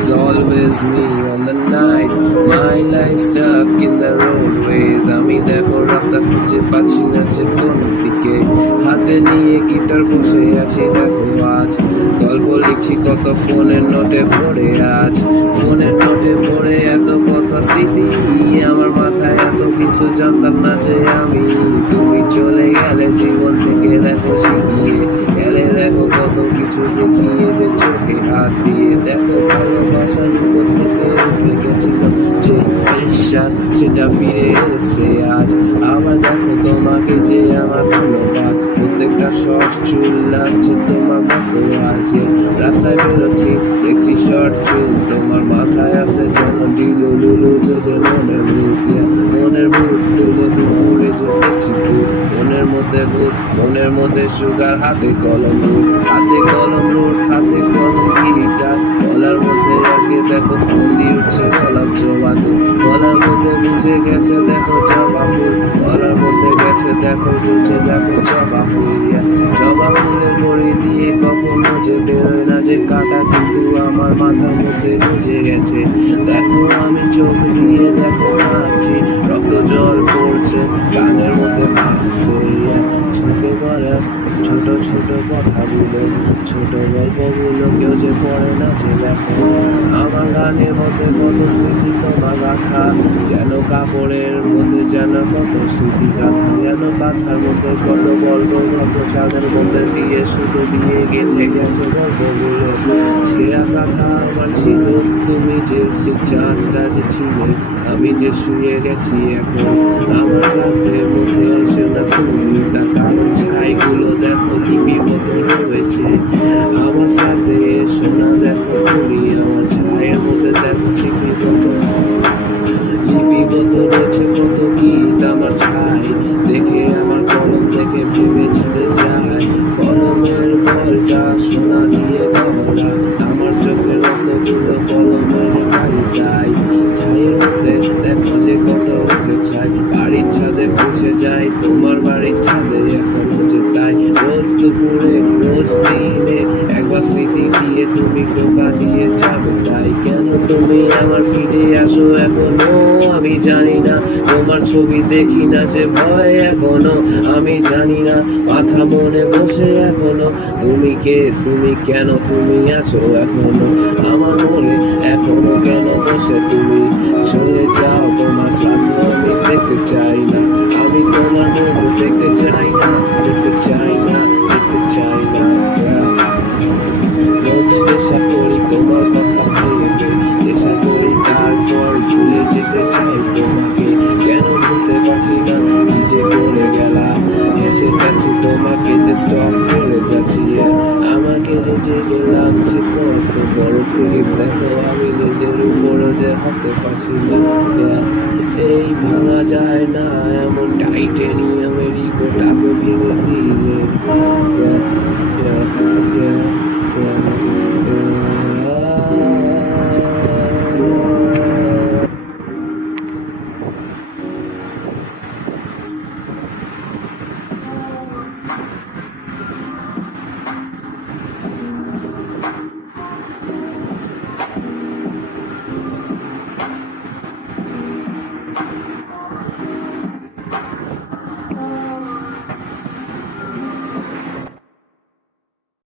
It's always me on the night. My life stuck in the roadways. আমি দেখো রাস্তা খুঁজে পাচ্ছি না যে কোনো দিকে। হাতে নিয়ে গিটার বসে আছি দেখো আজ। গল্প লিখছি কত ফোনের নোটে পড়ে আজ। ফোনের নোটে পড়ে এত কথা স্মৃতি। আমার মাথায় এত কিছু জানতাম না যে আমি। তুমি চলে গেলে জীবন থেকে দেখো শিখিয়ে গেলে দেখো কত কিছু দেখিয়ে যে চোখে হাত দিয়ে দেখো ভালোবাসার উপর থেকে উঠে গেছিল যে বিশ্বাস সেটা ফিরে এসছে আজ। আবার দেখো তোমাকে যে আমার ধন্যবাদ। প্রত্যেকটা শর্ট চুল লাগছে তোমার মতো আছে। রাস্তায় বেরোচ্ছি দেখছি শর্ট চুল তোমার মাথায় আছে যেন ডিলু লুলু যে মনের ভূত। মনের ভূত তুলে দুপুরে যে দেখছি ভূত। মনের মধ্যে ভূত মনের মধ্যে সুগার হাতে কলম রুট হাতে কলম রুট হাতে কলম গিটার। গলার মধ্যে আজকে দেখো ফুল দিয়ে উঠছে গোলাপ জবা ফুল। গলার মধ্যে বুঝে গেছে দেখো জবা ফুল। গলার মধ্যে গেছে দেখো ঢুলছে দেখো জবা ফুল। জবা ফুলের বড়ি দিয়ে কখনো যে বেরোয় না যে কাটা কিন্তু আমার মাথার মধ্যে বুঝে গেছে। দেখো আমি চোখ দিয়ে দেখো কাঁদছি রক্ত জল পড়ছে গানের মধ্যে ভাসছে। চোখে পড়ে ছোট ছোট কথাগুলো ছোট গল্পগুলো কেউ যে পড়ে না যে দেখো আমার গানের মধ্যে কত স্মৃতি তোমার গাথা। যেন কাপড়ের মধ্যে যেন কত স্মৃতি গাথা। যেন কাঁথার মধ্যে কত গল্প কত চাঁদের মধ্যে দিয়ে শুধু দিয়ে গেঁথে গেছে গল্পগুলো। ছেঁড়া কাঁথা আমার ছিল তুমি যে সে চাঁদটা যে ছিলে আমি যে শুয়ে গেছি এখন। আমার সাথে মধ্যে আসে না তুমি তার কালো ছাইগুলো দেখো লিপিবদ্ধ রয়েছে আমার সাথে শোনা দেখো তুমি আমার ছায়ের মধ্যে দেখো লিপিবদ্ধ রয়েছে কত গীত আমার ছাই দেখে আমার কলম দেখে ভেবে চলে যায়। কলমের বলটা সোনা দিয়ে ভরা আমার চোখের রক্তগুলো কলমের বাড়িটাই। ছাইয়ের মধ্যে দেখো যে কত হচ্ছে ছাই বাড়ির ছাদে পৌঁছে যায় তোমার বাড়ির ছাদে এখনো যে তাই। রোজ দুপুরে রোজ দিনে একবার স্মৃতি দিয়ে তুমি টোকা দিয়ে যাবে তাই। কেন তুমি আমার ফিরে আসো এখনো আমি জানি না। তোমার ছবি দেখি না যে ভয় এখনো আমি জানি না। মাথা মনে বসে এখনো তুমি কে তুমি কেন তুমি আছো এখনো আমার মনে এখনো কেন বসে তুমি চলে যাও। তোমার সাথে আমি দেখতে চাই না আমি তোমার মুখ দেখতে চাই না দেখতে চাই না দেখতে চাই না। রোজ নেশা করি তোমার কথা ভেবে নেশা করি তারপর ভুলে যেতে চাই তোমাকে। কেন ভুলতে পারছি না কি যে করে গেলাম এসে যাচ্ছি তোমাকে যে স্টপ করে যাচ্ছি। আমাকে যে জেগে লাগছে কত বড় ক্লিপ দেখো আমি নিজের উপরও যে হাসতে পারছি না। এই ভাঙা যায় না এমন টাইটেনিয়ামের ইগোটাকে ভেঙে দিলে